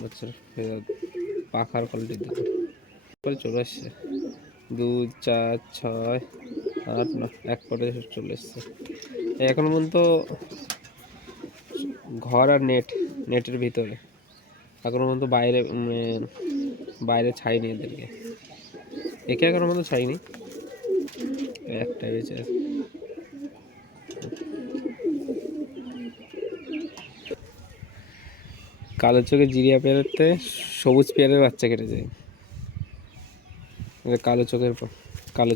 বাচ্চার পাখার কোয়ালিটি দেখুন চলে এসছে 2 4 6 8 9 এক পরে চলে এসছে এখন পর্যন্ত ঘর আর নেটের ভিতরে এখনো পর্যন্ত বাইরে ছাইনি এদেরকে একে এখনো পর্যন্ত ছাইনি একটা বেঁচে আছে কালো চোখের জিরিয়া পেয়ারতে সবুজ পেয়ারের বাচ্চা কেটেছে কালো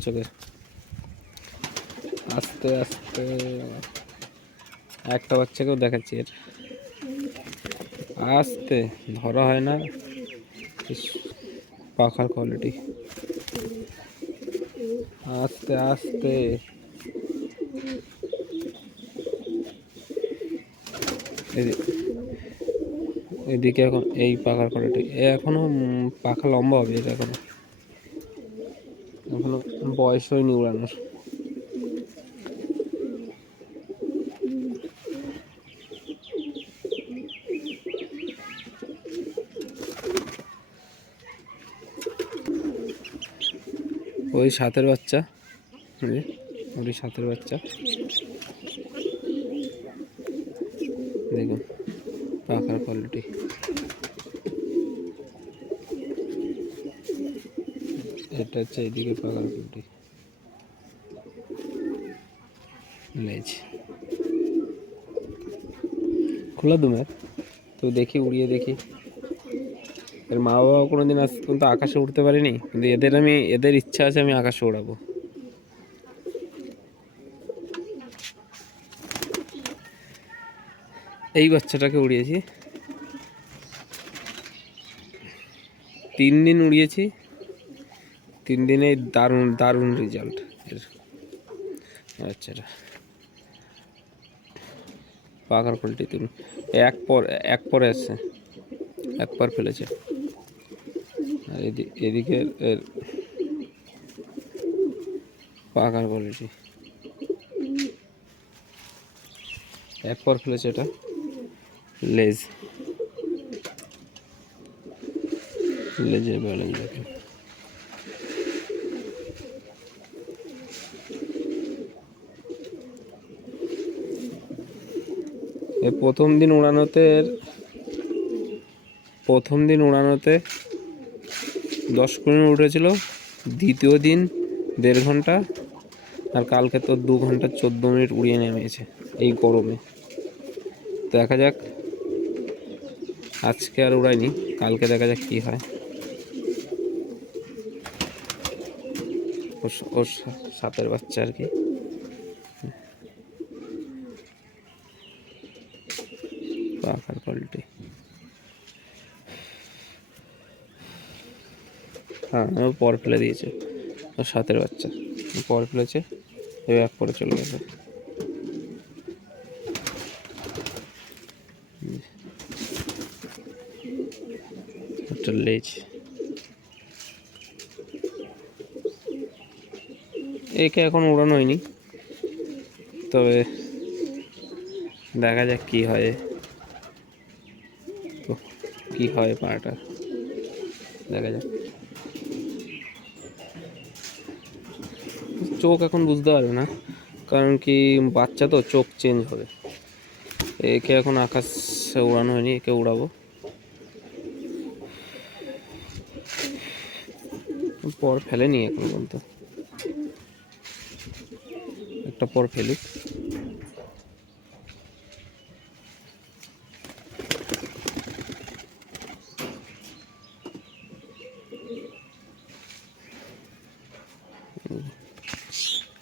চোখের আস্তে আস্তে একটা বাচ্চাকেও দেখাচ্ছি এর আস্তে ধরা হয় না পাখার কোয়ালিটি আস্তে আস্তে এদিকে এখন এই পাখার কোয়ালিটি এখনো পাখা লম্বা হবে এটা এখনো বয়স হয়নি উড়ানোর ওই সাতের বাচ্চা ওই সাতের বাচ্চা দেখুন পাখার কোয়ালিটি এটা হচ্ছে এইদিকে পাখার কোয়ালিটি লেজ খোলা দুমের তো দেখি উড়িয়ে দেখি এর মা বাবা কোনোদিন আজ পর্যন্ত আকাশে উঠতে পারিনি কিন্তু এদের ইচ্ছা আছে আমি আকাশে উড়াবো এই বাচ্চাটাকে উড়িয়েছি 3 দিন উড়িয়েছি 3 দিনে দারুণ রেজাল্ট এর বাচ্চাটা পাখার কোয়ালিটি তুমি এক পরে আসছে এক পর ফেলেছে আর এদিকে এর পাখার কোয়ালিটি এক পর ফেলেছে এটা লেজের ব্যালেন্স দেখেন প্রথম দিন উড়ানোতে 10 মিনিট উঠেছিল দ্বিতীয় দিন 1.5 ঘন্টা আর কালকে তো 2 ঘন্টা 14 মিনিট উড়িয়ে নেমেছে এই গরমে দেখা যাক আজকে আর উড়াইনি কালকে দেখা যাক কি হয় ওর সাপের বাচ্চা আর কি পাখার কোয়ালিটি হ্যাঁ ও পর ফেলে দিয়েছে ওর সাতের বাচ্চা পর ফেলেছে এবার এক পরে চলে গেছে লেজ একে এখন উড়ানো হয়নি তবে দেখা যাক কি হয় পাটা দেখা যাক চোখ এখন বুঝতে পারবে না কারণ কি বাচ্চা তো চোখ চেঞ্জ হবে একে এখন আকাশে উড়ানো হয়নি একে উড়াবো পর ফেলেনি এখন পর্যন্ত একটা পর ফেলি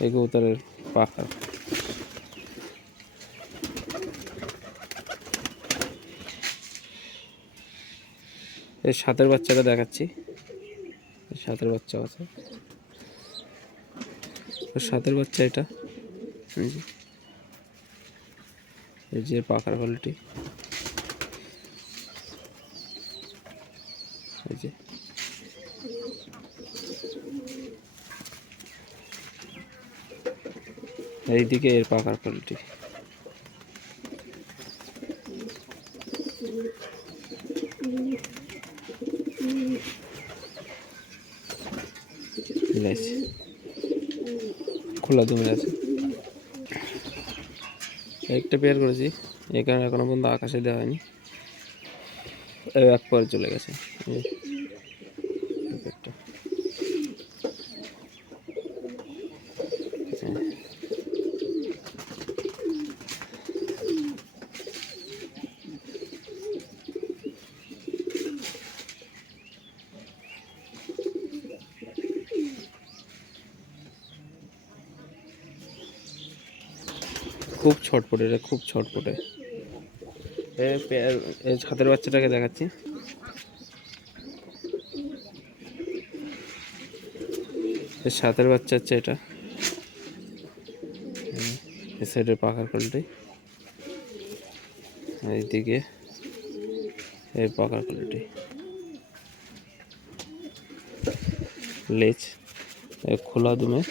এই কবুতরের পাখা এর সাতের বাচ্চাটা দেখাচ্ছি সাতের বাচ্চা আছে সাতের বাচ্চা এটা এই যে পাখার কোয়ালিটি এই যে এইদিকে এর পাখার কোয়ালিটি লেজ, খোলা দুমের আছে। একটা পেয়ার করেছি, এখানে এখনো পর্যন্ত আকাশে দেওয়া হয়নি, এক পরে চলে গেছে এই পেয়ারটা। খুব ছটপটে, এটা খুব ছটপটে। এই ছাতের বাচ্চাটাকে দেখাচ্ছি, এর ছাতের বাচ্চা হচ্ছে এটা, এই সাইডের পাখার কোয়ালিটি, এইদিকে এই পাখার কোয়ালিটি, লেজ খোলা দুমে।